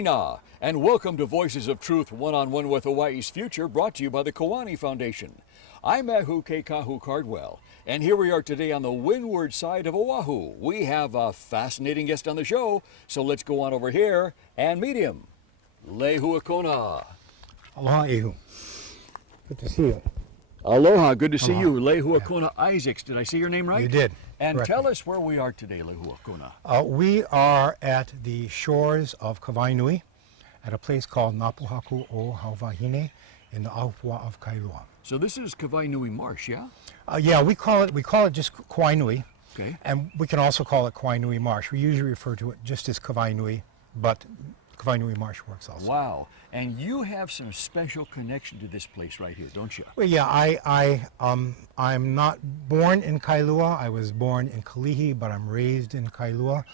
Aina, and welcome to Voices of Truth One-on-One with Hawaii's Future, brought to you by the Kawainui Foundation. I'm Lehuakona Cardwell, and here we are today on the windward side of Oahu. We have a fascinating guest on the show, so let's go on over here and meet him. Lehuakona. Aloha, Ehu. Good to see you. Aloha, good to see you. Lehuakona Isaacs, did I say your name right? You did. And correctly. tell us where we are today, Lehuakona. We are at the shores of Kawainui at a place called Napuhaku o Hauvahine in the Ahupua of Kailua. So this is Kawainui Marsh, yeah? Yeah, we call it just Kawainui. Okay. And we can also call it Kawainui Marsh. We usually refer to it just as Kawainui, but Kawainui Marsh works also. Wow. And you have some special connection to this place right here, don't you? Well, yeah, I'm not born in Kailua. I was born in Kalihi, but I'm raised in Kailua.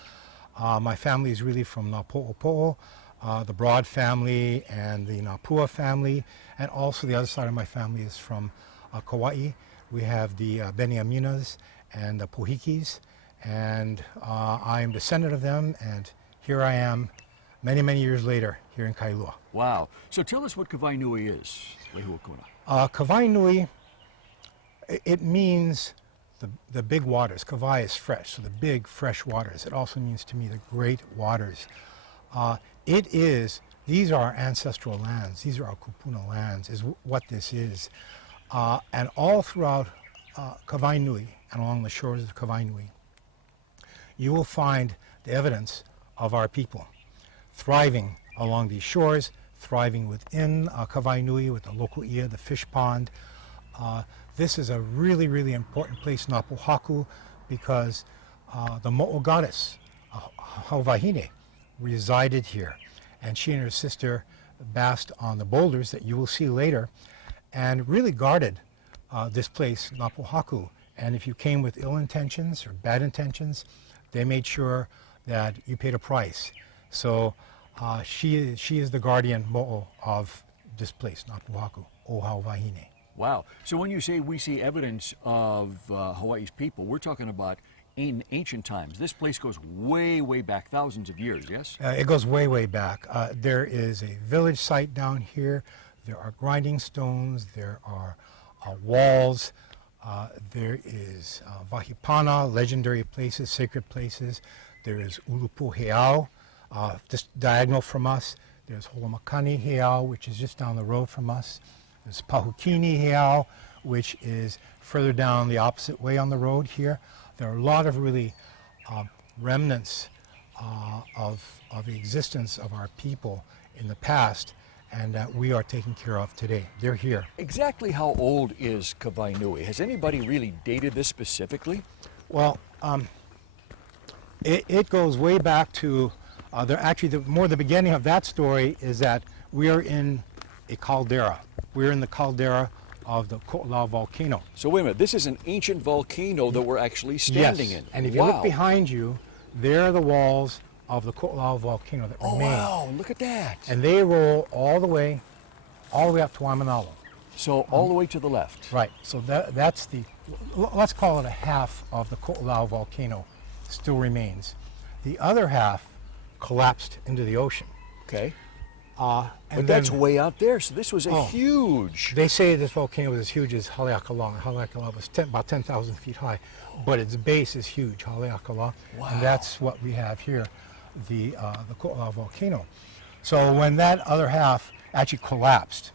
My family is really from Napo'opo'o, the Broad family and the Napua family, and also the other side of my family is from Kauai. We have the Beniaminas and the Pohikis, and I am descendant of them, and here I am many, many years later here in Kailua. Wow. So tell us what Kawainui is, Lehuakona. Kawainui, it means the big waters. Kawai is fresh, so the big fresh waters. It also means to me the great waters. These are our ancestral lands. These are our kupuna lands, is what this is. And all throughout Kawainui and along the shores of Kawainui, you will find the evidence of our people thriving along these shores, thriving within Kawainui with the local ia, the fish pond. This is a really, really important place, Napuhaku, because the Mo'o goddess, Hauvahine, resided here. And she and her sister basked on the boulders that you will see later and really guarded this place, Napuhaku. And if you came with ill intentions or bad intentions, they made sure that you paid a price. So she is the guardian mo'o of this place, Napuhaku o Hauvahine. Wow. So when you say we see evidence of Hawaii's people, we're talking about in ancient times. This place goes way, way back, thousands of years, yes? It goes way, way back. There is a village site down here. There are grinding stones. There are walls. There is Vahipana, legendary places, sacred places. There is Ulupu Heao, just diagonal from us. There's Holomakani Heao, which is just down the road from us. There's Pahukini Heao, which is further down the opposite way on the road here. There are a lot of really remnants of the existence of our people in the past, and that we are taking care of today. They're here. Exactly how old is Kawainui? Has anybody really dated this specifically? Well, it goes way back to, the beginning of that story is that we are in a caldera. We're in the caldera of the Ko'olau volcano. So wait a minute, this is an ancient volcano that we're actually standing in. And if you look behind you, there are the walls of the Ko'olau volcano that remain. Wow, look at that. And they roll all the way up to Waimanalo. So all the way to the left. Right, so that's let's call it a half of the Ko'olau volcano still remains. The other half collapsed into the ocean. Okay. But that's way out there, so this was a huge... They say this volcano was as huge as Haleakala. Haleakala was about 10,000 feet high, but its base is huge, Haleakala. Wow. And that's what we have here, the Ko'olau volcano. So when that other half actually collapsed,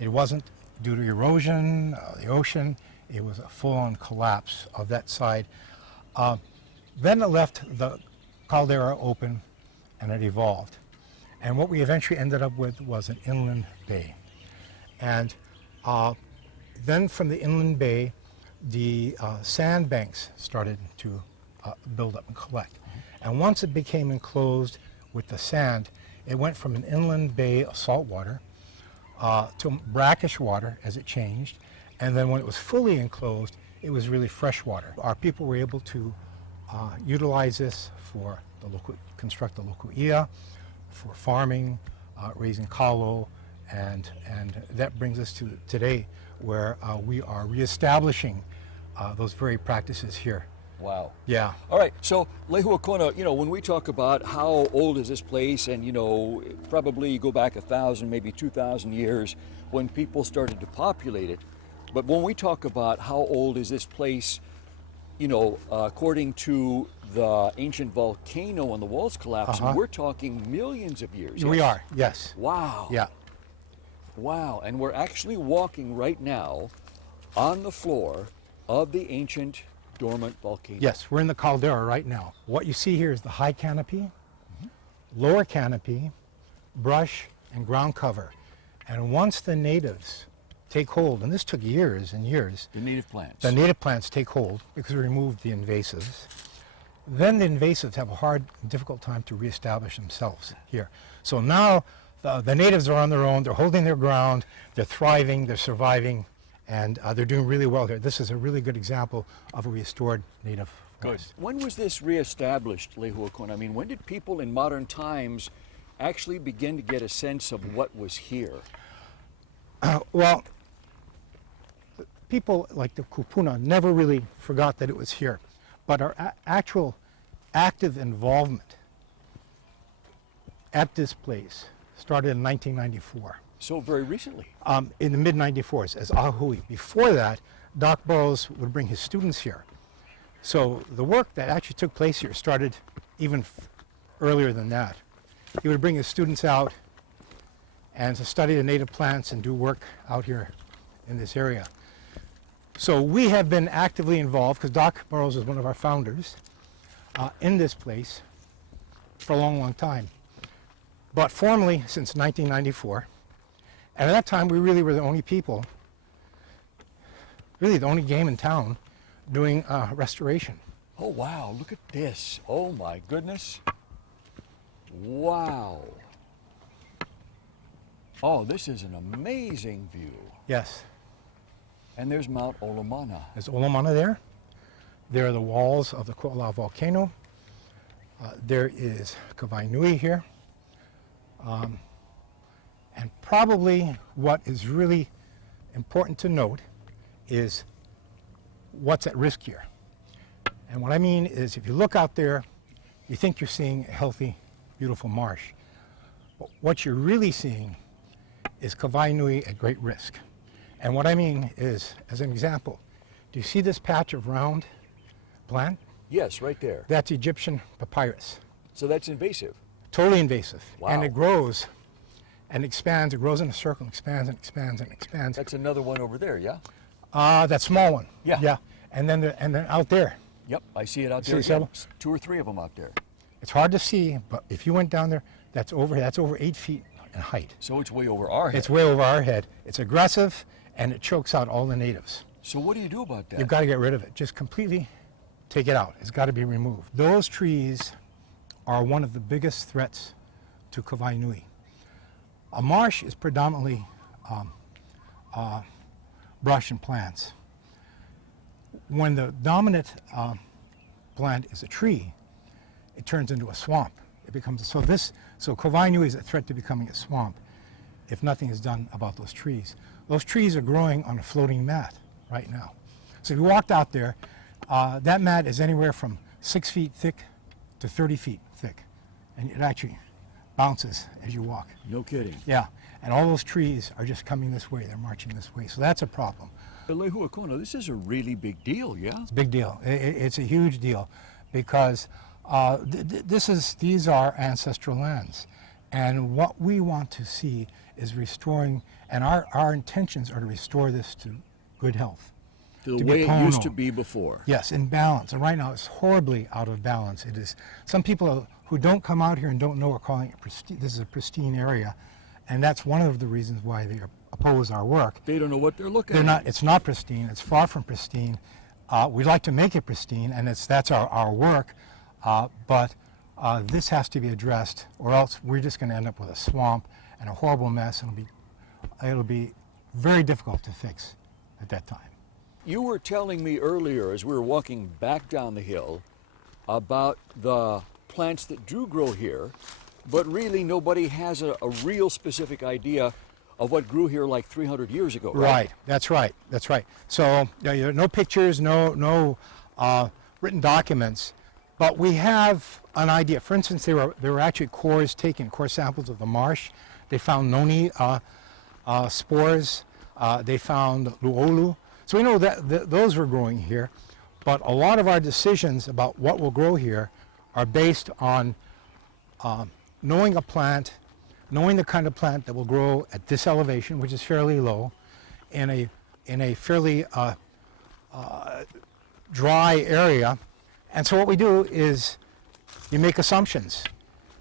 it wasn't due to erosion, the ocean, it was a full-on collapse of that side. Then it left the caldera open and it evolved. And what we eventually ended up with was an inland bay. And then from the inland bay, the sandbanks started to build up and collect. And once it became enclosed with the sand, it went from an inland bay of salt water to brackish water as it changed. And then when it was fully enclosed, it was really fresh water. Our people were able to utilize this for construct the local ia, for farming, raising kalo, and that brings us to today, where we are reestablishing those very practices here Wow. Yeah. All right, so Lehuakona, when we talk about how old is this place, and probably go back 1,000, maybe 2,000 years when people started to populate it. But when we talk about how old is this place, according to the ancient volcano and the walls collapsing, we're talking millions of years. We yes? are, yes. Wow. Yeah. Wow, and we're actually walking right now on the floor of the ancient dormant volcano. Yes, we're in the caldera right now. What you see here is the high canopy, lower canopy, brush, and ground cover. And once the natives take hold, and this took years and years, The native plants. the native plants take hold because we removed the invasives. Then the invasives have a hard, difficult time to reestablish themselves here. So now the natives are on their own, they're holding their ground, they're thriving, they're surviving, and they're doing really well here. This is a really good example of a restored native forest. When was this reestablished, Lehuakona? I mean, when did people in modern times actually begin to get a sense of what was here? Well, people like the Kupuna never really forgot that it was here, but our actual active involvement at this place started in 1994. So very recently. In the mid-94s as Ahui. Before that, Doc Burroughs would bring his students here. So the work that actually took place here started even earlier than that. He would bring his students out and to study the native plants and do work out here in this area. So we have been actively involved, because Doc Burroughs is one of our founders, in this place for a long, long time. But formally since 1994. And at that time, we really were the only people, really the only game in town, doing restoration. Oh, wow, look at this. Oh, my goodness. Wow. Oh, this is an amazing view. Yes. And there's Mount Olomana. There's Olomana there. There are the walls of the Ko'olau volcano. There is Kawainui here. And probably what is really important to note is what's at risk here. And what I mean is, if you look out there, you think you're seeing a healthy, beautiful marsh. But what you're really seeing is Kawainui at great risk. And what I mean is, as an example, do you see this patch of round plant? Yes, right there. That's Egyptian papyrus. So that's invasive. Totally invasive. Wow. And it grows and expands. It grows in a circle, expands and expands and expands. That's another one over there, yeah? That small one. Yeah. Yeah. And then out there. Yep, I see it out there. See several? 2 or 3 of them out there. It's hard to see, but if you went down there, that's over 8 feet in height. So it's way over our head. It's way over our head. It's aggressive, and it chokes out all the natives. So what do you do about that? You've got to get rid of it. Just completely take it out. It's got to be removed. Those trees are one of the biggest threats to Kawainui. A marsh is predominantly brush and plants. When the dominant plant is a tree, it turns into a swamp. It becomes so Kawainui is a threat to becoming a swamp if nothing is done about those trees. Those trees are growing on a floating mat right now. So if you walked out there, that mat is anywhere from 6 feet thick to 30 feet thick, and it actually bounces as you walk. No kidding. Yeah, and all those trees are just coming this way. They're marching this way, so that's a problem. Lehuakona, this is a really big deal, yeah? It's a big deal. It's a huge deal because these are ancestral lands, and what we want to see is restoring, and our intentions are to restore this to good health. The way it used to be before. Yes, in balance. And right now it's horribly out of balance. It is. Some people who don't come out here and don't know are calling it pristine. This is a pristine area, and that's one of the reasons why they oppose our work. They don't know what they're looking They're at. not. It's not pristine. It's far from pristine. We'd like to make it pristine, and that's our work. But this has to be addressed, or else we're just going to end up with a swamp and a horrible mess, and it'll be very difficult to fix at that time. You were telling me earlier as we were walking back down the hill about the plants that do grow here, but really nobody has a real specific idea of what grew here like 300 years ago, right? Right, that's right, that's right. So no pictures, no written documents, but we have an idea. For instance, there were actually cores taken, core samples of the marsh. They found noni spores. They found luolu. So we know that those were growing here, but a lot of our decisions about what will grow here are based on knowing a plant, knowing the kind of plant that will grow at this elevation, which is fairly low, in a fairly dry area. And so what we do is you make assumptions.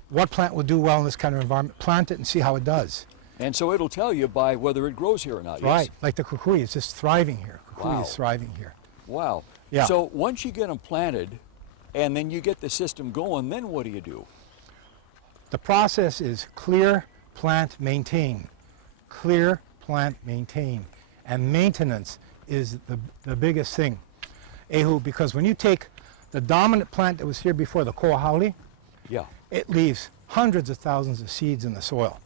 What plant will do well in this kind of environment? Plant it and see how it does. And so it'll tell you by whether it grows here or not. Right, yes? like the kukui is just thriving here. Kukui Wow. is thriving here. Wow. Yeah. So once you get them planted and then you get the system going, then what do you do? The process is clear, plant, maintain. Clear, plant, maintain. And maintenance is the biggest thing, Ehu, because when you take the dominant plant that was here before, the koahauli, Yeah. it leaves hundreds of thousands of seeds in the soil.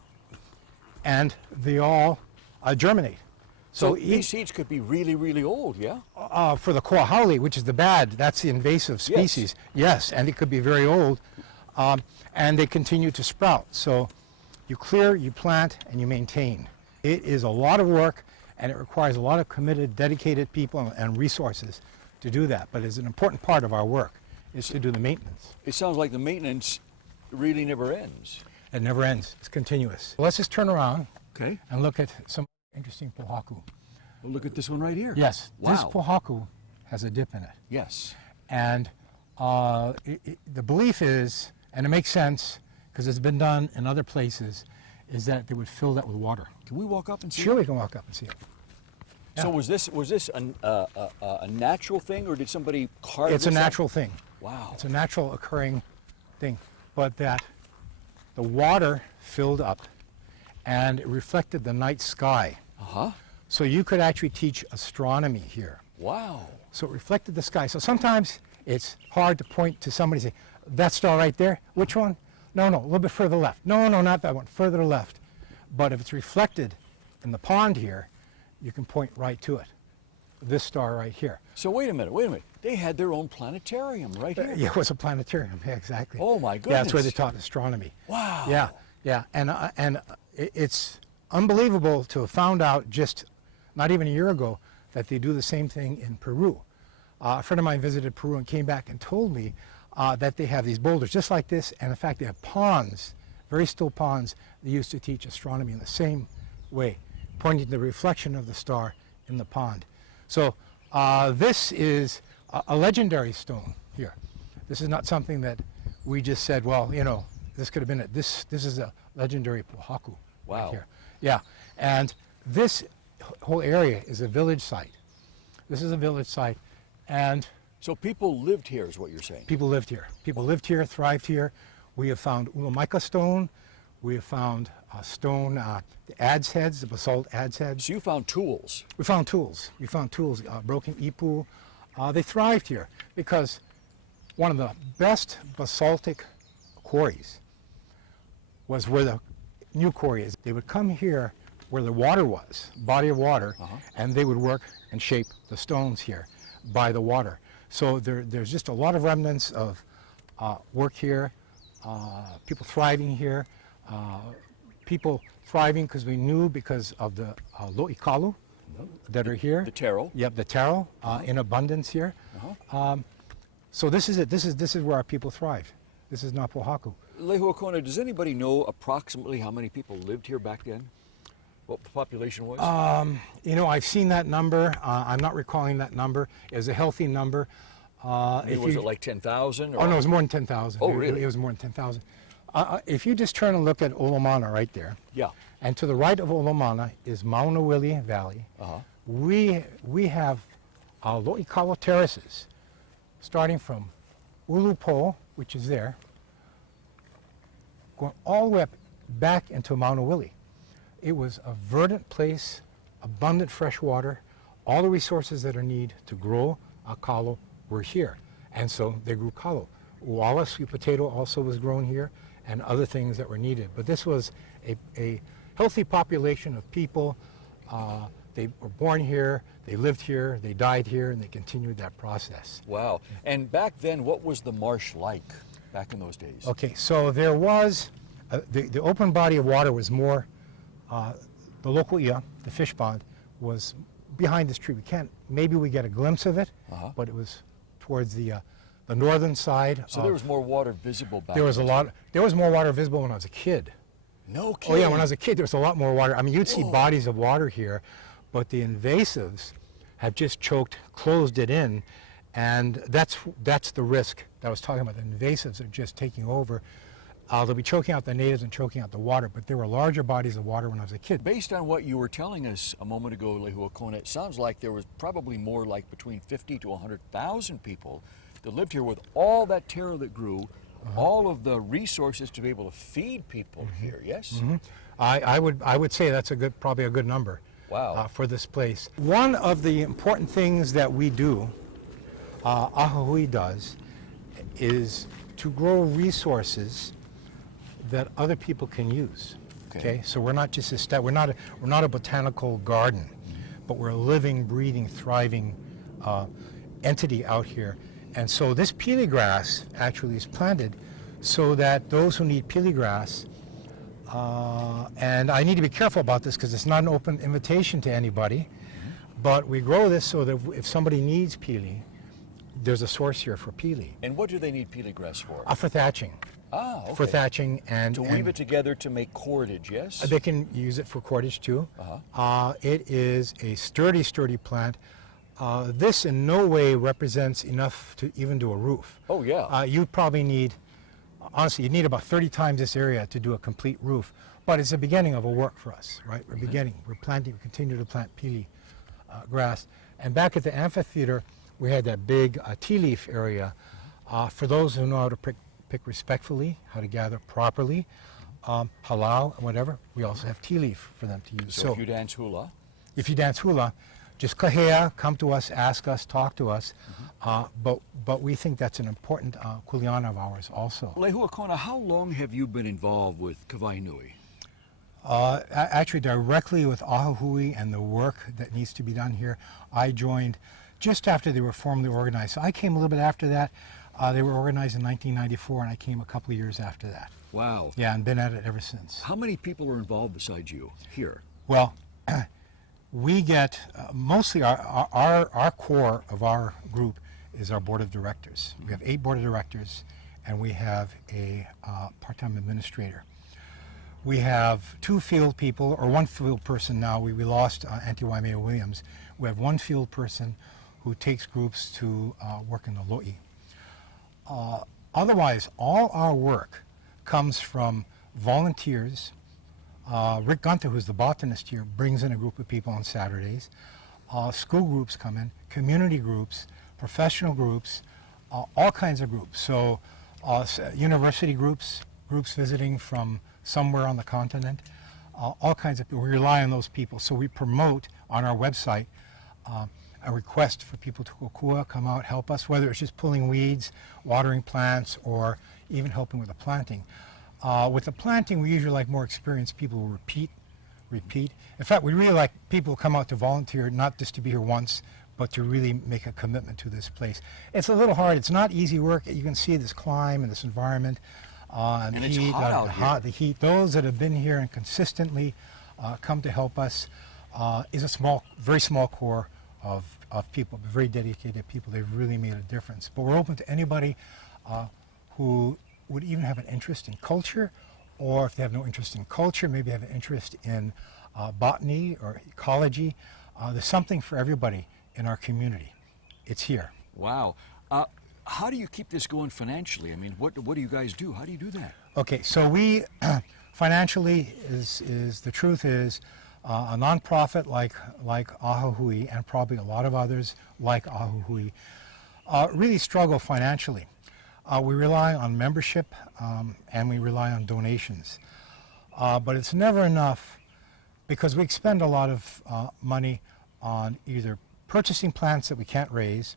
And they all germinate. So these seeds could be really, really old, yeah? For the koahauli, which is the bad, that's the invasive species, yes, and it could be very old, and they continue to sprout. So you clear, you plant, and you maintain. It is a lot of work, and it requires a lot of committed, dedicated people and resources to do that, but it's an important part of our work, is to do the maintenance. It sounds like the maintenance really never ends. It never ends, it's continuous. Let's just turn around Okay. and look at some interesting pohaku. Well, look at this one right here. Yes, Wow. this pohaku has a dip in it. Yes. And the belief is, and it makes sense because it's been done in other places, is that they would fill that with water. Can we walk up and see Sure, it? we can walk up and see it. So was this a natural thing, or did somebody carve It's a this up? natural thing. Wow. It's a natural occurring thing, but that the water filled up and it reflected the night sky. Uh-huh. So you could actually teach astronomy here. Wow. So it reflected the sky. So sometimes it's hard to point to somebody and say, that star right there, which one? No, no, a little bit further left. No, no, not that one, further left. But if it's reflected in the pond here, you can point right to it. This star right here. So wait a minute. They had their own planetarium right here. Yeah, it was a planetarium, yeah, exactly. Oh my Yeah, goodness. that's where they taught astronomy. Wow. Yeah, yeah, and it's unbelievable to have found out just not even a year ago that they do the same thing in Peru. A friend of mine visited Peru and came back and told me that they have these boulders just like this, and in fact they have ponds, very still ponds, they used to teach astronomy in the same way, pointing to the reflection of the star in the pond. So this is a legendary stone here. This is not something that we just said, well, you know, this could have been it. This is a legendary pohaku. Wow. Right here. Yeah, and this whole area is a village site. This is a village site, and So people lived here is what you're saying. people lived here. People lived here, thrived here. We have found ulamaika stone. We have found stone, the adze heads, the basalt adze heads. So you found tools. We found tools. We found tools, broken ipu. They thrived here because one of the best basaltic quarries was where the new quarry is. They would come here where the water was, body of water, and they would work and shape the stones here by the water. So there's just a lot of remnants of work here, people thriving here, people thriving because we knew because of the lo'ikalu that are here. The taro. Yep, the taro in abundance here. So this is it. This is where our people thrive. This is not pohaku. Lehuakona, does anybody know approximately how many people lived here back then? What the population was? You know, I've seen that number. I'm not recalling that number. It was a healthy number. Was it like 10,000? Oh no, it was more than 10,000. Oh, really? It was more than 10,000. If you just turn and look at Olomana right there, Yeah. and to the right of Olomana is Maunawili Valley. We have Lo'ikawa terraces, starting from Ulupo, which is there, going all the way up back into Maunawili. It was a verdant place, abundant fresh water, all the resources that are needed to grow kalo were here, and so they grew kalo. Uala, sweet potato, also was grown here, and other things that were needed. But this was a healthy population of people They were born here, they lived here, they died here, and they continued that process. Wow. And back then, what was the marsh like back in those days? Okay, so there was, the open body of water was more, the local ia, the fish pond, was behind this tree. Maybe we get a glimpse of it, but it was towards the northern side. So there was more water visible back there was then? There was more water visible when I was a kid. No kidding. Oh yeah, when I was a kid there was a lot more water. I mean, you'd see bodies of water here, but the invasives have just closed it in, and that's the risk that I was talking about. The invasives are just taking over. They'll be choking out the natives and choking out the water, but there were larger bodies of water when I was a kid. Based on what you were telling us a moment ago, Lehuakona, it sounds like there was probably more like between 50 to 100,000 people that lived here with all that terra that grew, all of the resources to be able to feed people here, yes? I would say that's probably a good number. Wow. For this place. One of the important things that we do, Ahuhui does, is to grow resources that other people can use. Okay, so we're not just we're not a botanical garden, but we're a living, breathing, thriving entity out here. And so this peely grass actually is planted so that those who need peely grass, and I need to be careful about this because it's not an open invitation to anybody, but we grow this so that if somebody needs peely, there's a source here for peely. And what do they need peely grass for? For thatching. Ah, okay. For thatching and... To weave it together to make cordage, yes? They can use it for cordage too. It is a sturdy, sturdy plant. This in no way represents enough to even do a roof. Oh, yeah. You probably need, honestly, you need about 30 times this area to do a complete roof. But it's the beginning of a work for us, right? We're beginning. We're planting, we continue to plant peely grass. And back at the amphitheater, we had that big tea leaf area. For those who know how to pick respectfully, how to gather properly, halal, whatever, we also have tea leaf for them to use. So if you dance hula? If you dance hula, just kahea, come to us, ask us, talk to us. But we think that's an important kuleana of ours also. Lehuakona, how long have you been involved with Kawainui? Actually, directly with Ahuhui and the work that needs to be done here, I joined just after they were formally organized. So I came a little bit after that. They were organized in 1994, and I came a couple of years after that. Wow. Yeah, and been at it ever since. How many people are involved besides you here? Well, we get mostly our core of our group is our board of directors. We have 8 board of directors, and we have a part-time administrator. We have 2 field people, or 1 field person now. We lost Auntie Waimea Williams. We have 1 field person who takes groups to work in the lo'i. Otherwise, all our work comes from volunteers. Rick Gunther, who's the botanist here, brings in a group of people on Saturdays. School groups come in, community groups, professional groups, all kinds of groups. So university groups visiting from somewhere on the continent, all kinds of people. We rely on those people. So we promote on our website a request for people to kokua, come out, help us, whether it's just pulling weeds, watering plants, or even helping with the planting. With the planting, we usually like more experienced people who repeat. In fact, we really like people who come out to volunteer, not just to be here once, but to really make a commitment to this place. It's a little hard. It's not easy work. You can see this climb and this environment. And it's hot out here. The heat. Those that have been here and consistently come to help us is a very small core of people, very dedicated people. They've really made a difference. But we're open to anybody who would even have an interest in culture, or if they have no interest in culture, maybe have an interest in botany or ecology. There's something for everybody in our community. It's here. Wow. How do you keep this going financially? I mean, what do you guys do? How do you do that? Okay, so we financially the truth is a nonprofit like Ahuhui, and probably a lot of others like Ahuhui, really struggle financially. We rely on membership and we rely on donations, but it's never enough because we expend a lot of money on either purchasing plants that we can't raise,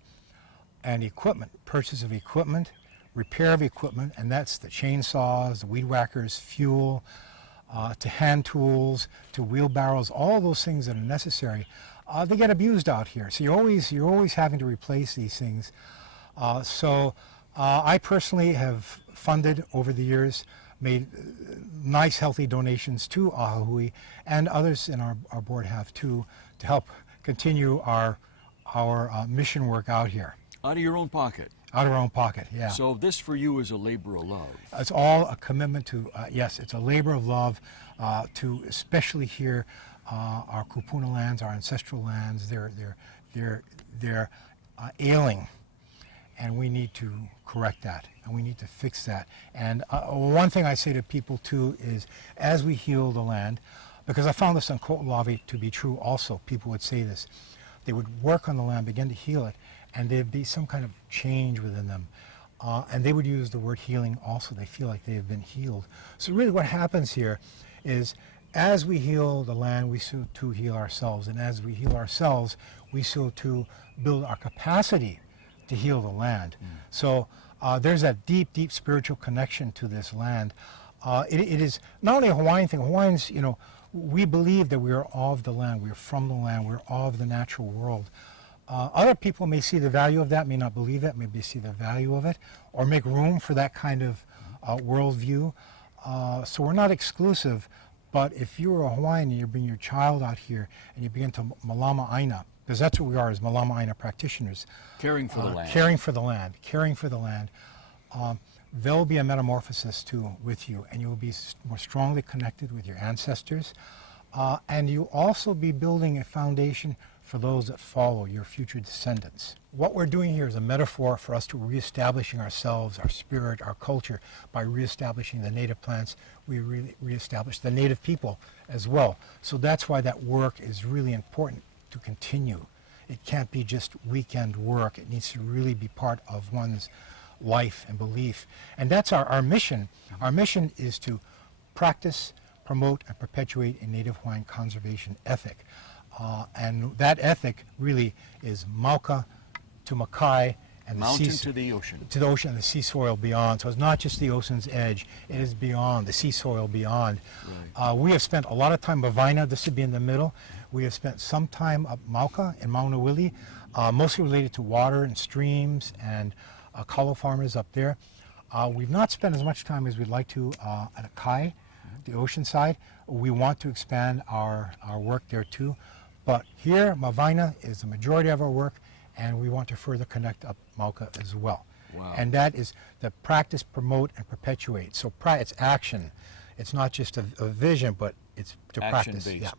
and equipment, purchase of equipment, repair of equipment, and that's the chainsaws, the weed whackers, fuel, to hand tools, to wheelbarrows, all those things that are necessary, they get abused out here. So you're always having to replace these things. I personally have funded over the years, made nice healthy donations to Ahui, and others in our board have too, to help continue our mission work out here. Out of your own pocket? Out of our own pocket, yeah. So this for you is a labor of love? It's all a commitment to, yes, it's a labor of love to, especially here, our kupuna lands, our ancestral lands. They're ailing, and we need to correct that, and we need to fix that. And one thing I say to people too is, as we heal the land, because I found this on Ko'olawe to be true also, people would say this, they would work on the land, begin to heal it, and there'd be some kind of change within them. And they would use the word healing also. They feel like they have been healed. So really what happens here is, as we heal the land, we so too heal ourselves. And as we heal ourselves, we so too build our capacity to heal the land. So there's that deep, deep spiritual connection to this land. It is not only a Hawaiian thing. Hawaiians, you know, we believe that we are of the land, we are from the land, we're of the natural world. Other people may see the value of that, may not believe it, maybe see the value of it, or make room for that kind of worldview. So we're not exclusive, but if you're a Hawaiian and you bring your child out here and you begin to malama aina, because that's what we are as malama aina practitioners. Caring for the land. Caring for the land, caring for the land. There'll be a metamorphosis too with you, and you'll be more strongly connected with your ancestors. And you'll also be building a foundation for those that follow, your future descendants. What we're doing here is a metaphor for us to reestablishing ourselves, our spirit, our culture. By reestablishing the native plants, we reestablish the native people as well. So that's why that work is really important to continue. It can't be just weekend work. It needs to really be part of one's life and belief. And that's our mission. Our mission is to practice, promote, and perpetuate a Native Hawaiian conservation ethic. And that ethic really is Mauka to Makai, and mountain to the ocean. To the ocean and the sea soil beyond. So it's not just the ocean's edge, it is beyond, the sea soil beyond. Right. We have spent a lot of time, Bavaina, this would be in the middle. We have spent some time up Mauka in Maunawili, mostly related to water and streams and kalo farmers up there. We've not spent as much time as we'd like to at Akai, the ocean side. We want to expand our work there too. But here, Mavaina is the majority of our work, and we want to further connect up Mauka as well. Wow. And that is the practice, promote, and perpetuate. So it's action. It's not just a vision, but it's to practice. Action-based.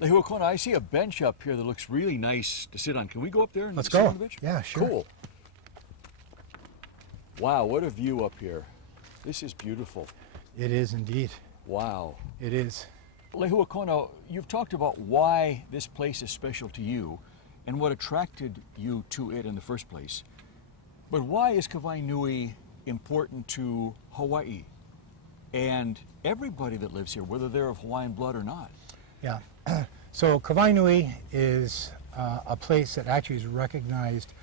Yeah. Lehuakona, I see a bench up here that looks really nice to sit on. Can we go up there and Let's sit go. on the bench? Yeah, sure. Cool. Wow, what a view up here. This is beautiful. It is indeed. Wow. It is. Lehuakona, you've talked about why this place is special to you and what attracted you to it in the first place. But why is Kawainui important to Hawaii and everybody that lives here, whether they're of Hawaiian blood or not? Yeah. So Kawainui is a place that actually is recognized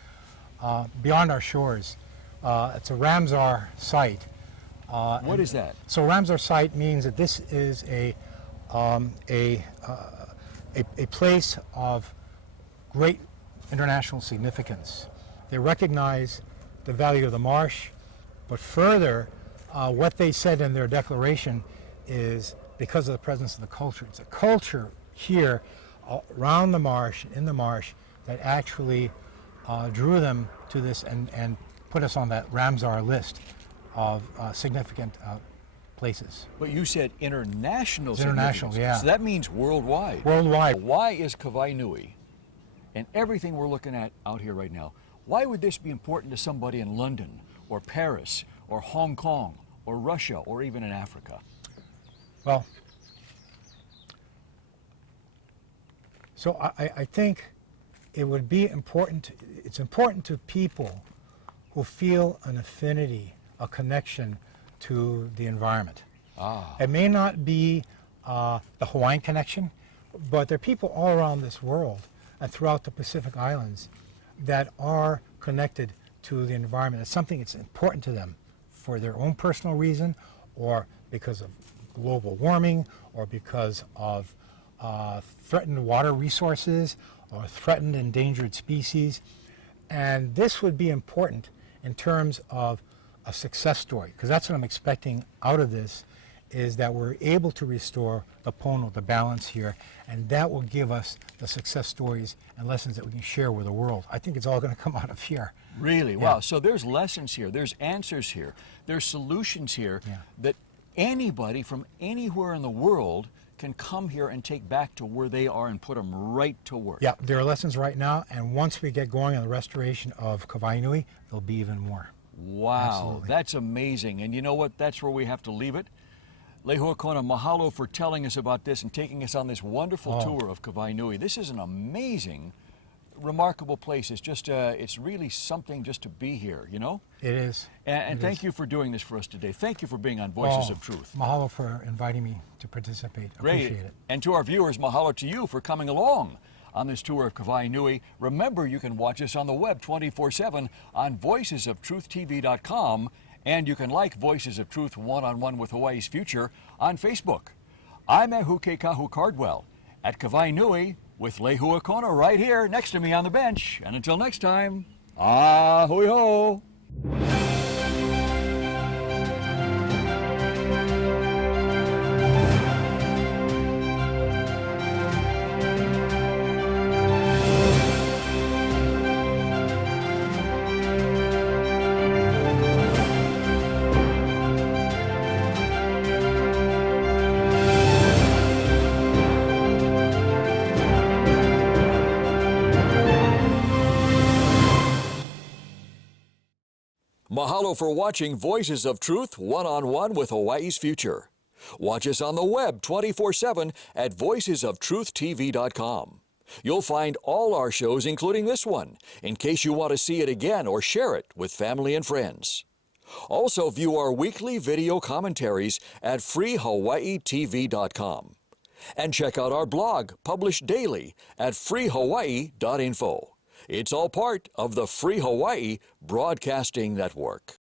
beyond our shores. It's a Ramsar site. What is that? So Ramsar site means that this is a place of great international significance. They recognize the value of the marsh, but further, what they said in their declaration is because of the presence of the culture. It's a culture here around the marsh, in the marsh, that actually drew them to this and put us on that Ramsar list of significant places. But you said international significance. International, yeah. So that means worldwide. Worldwide. Why is Kawainui and everything we're looking at out here right now, why would this be important to somebody in London or Paris or Hong Kong or Russia or even in Africa? Well, so I think it would be important, it's important to people who feel an affinity, a connection to the environment. It may not be the Hawaiian connection, but there are people all around this world and throughout the Pacific Islands that are connected to the environment. It's something that's important to them for their own personal reason or because of global warming or because of threatened water resources or threatened endangered species. And this would be important in terms of a success story, because that's what I'm expecting out of this, is that we're able to restore the pono, the balance here, and that will give us the success stories and lessons that we can share with the world. I think it's all going to come out of here. Really? Yeah. Wow. So there's lessons here, there's answers here, there's solutions here Yeah. that anybody from anywhere in the world can come here and take back to where they are and put them right to work. Yeah, there are lessons right now, and once we get going on the restoration of Kawainui, there'll be even more. Wow, Absolutely. that's amazing. And you know what? That's where we have to leave it. Lehuakona, mahalo for telling us about this and taking us on this wonderful tour of Kawainui. This is an amazing, remarkable place. It's just, it's really something just to be here, you know? It is. And thank you for doing this for us today. Thank you for being on Voices of Truth. Mahalo for inviting me to participate. Great. Appreciate it. And to our viewers, mahalo to you for coming along on this tour of Kawainui. Remember, you can watch us on the web 24/7 on voicesoftruthtv.com, and you can like Voices of Truth One-on-One with Hawaii's Future on Facebook. I'm Lehuakona Cardwell at Kawainui with Lehuakona right here next to me on the bench. And until next time, ahui ho! Mahalo for watching Voices of Truth One-on-One with Hawaii's Future. Watch us on the web 24/7 at voicesoftruthtv.com. You'll find all our shows, including this one, in case you want to see it again or share it with family and friends. Also view our weekly video commentaries at freehawaiitv.com. And check out our blog, published daily, at freehawaii.info. It's all part of the Free Hawaii Broadcasting Network.